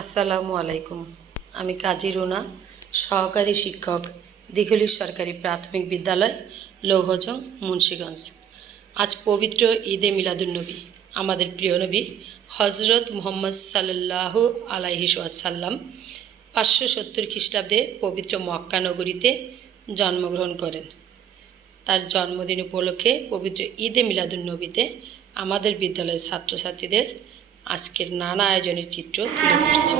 আসসালামু আলাইকুম। আমি কাজী রুনা, সহকারী শিক্ষক, দিঘলি সরকারি প্রাথমিক বিদ্যালয়, লৌহজং, মুন্সীগঞ্জ। আজ পবিত্র ঈদে মিলাদুলনবী আমাদের প্রিয় নবী হজরত মোহাম্মদ সাল্লাহ আলাইহিসাল্লাম পাঁচশো সত্তর খ্রিস্টাব্দে পবিত্র মক্কা নগরীতে জন্মগ্রহণ করেন। তার জন্মদিন উপলক্ষে পবিত্র ঈদে মিলাদুলনবীতে আমাদের বিদ্যালয়ের ছাত্রছাত্রীদের আজকের নানা আয়োজনের চিত্র তুলে ধরছি।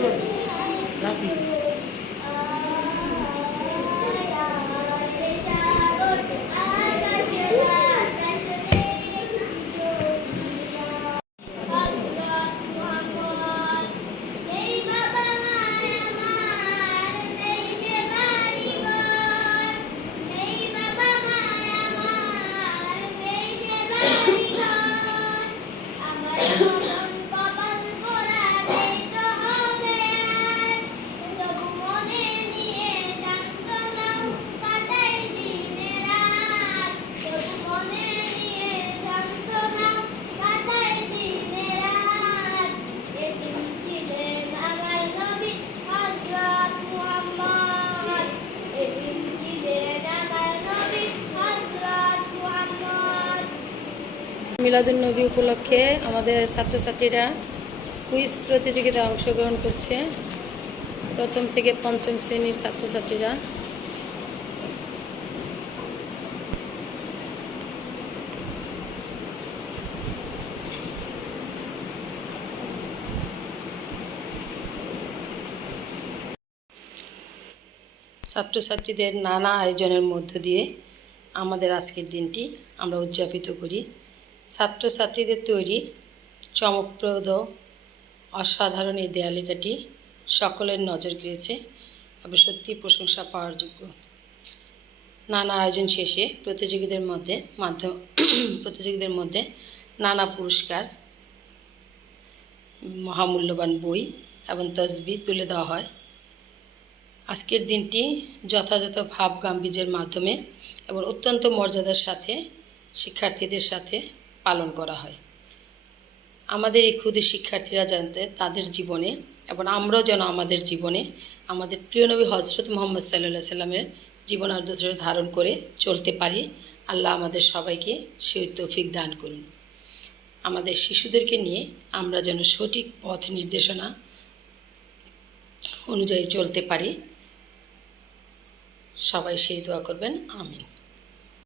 Nothing. মিলাদুলনবী উপলক্ষে আমাদের ছাত্রছাত্রীরা কুইজ প্রতিযোগিতায় অংশগ্রহণ করছে। প্রথম থেকে পঞ্চম শ্রেণির ছাত্রছাত্রীরা। ছাত্রছাত্রীদের নানা আয়োজনের মধ্য দিয়ে আমাদের আজকের দিনটি আমরা উদযাপিত করি। ছাত্রছাত্রীদের তৈরি চমকপ্রদ, অসাধারণ এই দেয়ালিকাটি সকলের নজর গিয়েছে তবে সত্যি প্রশংসা পাওয়ার যোগ্য। নানা আয়োজন শেষে প্রতিযোগীদের মধ্যে মাধ্যম প্রতিযোগীদের মধ্যে নানা পুরস্কার, মহামূল্যবান বই এবং তসবি তুলে দেওয়া হয়। আজকের দিনটি যথাযথ ভাব গাম্ভীর্যের মাধ্যমে এবং অত্যন্ত মর্যাদার সাথে, শিক্ষার্থীদের সাথে পালন করা হয়। আমাদের এই ক্ষুদে শিক্ষার্থীরা জানতে তাদের জীবনে এবং আমরাও যেন আমাদের জীবনে আমাদের প্রিয় নবী হজরত মোহাম্মদ সাল্লাহ সাল্লামের জীবন আদর্শ ধারণ করে চলতে পারি। আল্লাহ আমাদের সবাইকে সেই তৌফিক দান করুন। আমাদের শিশুদেরকে নিয়ে আমরা যেন সঠিক পথ নির্দেশনা অনুযায়ী চলতে পারি। সবাই সেই দোয়া করবেন। আমিন।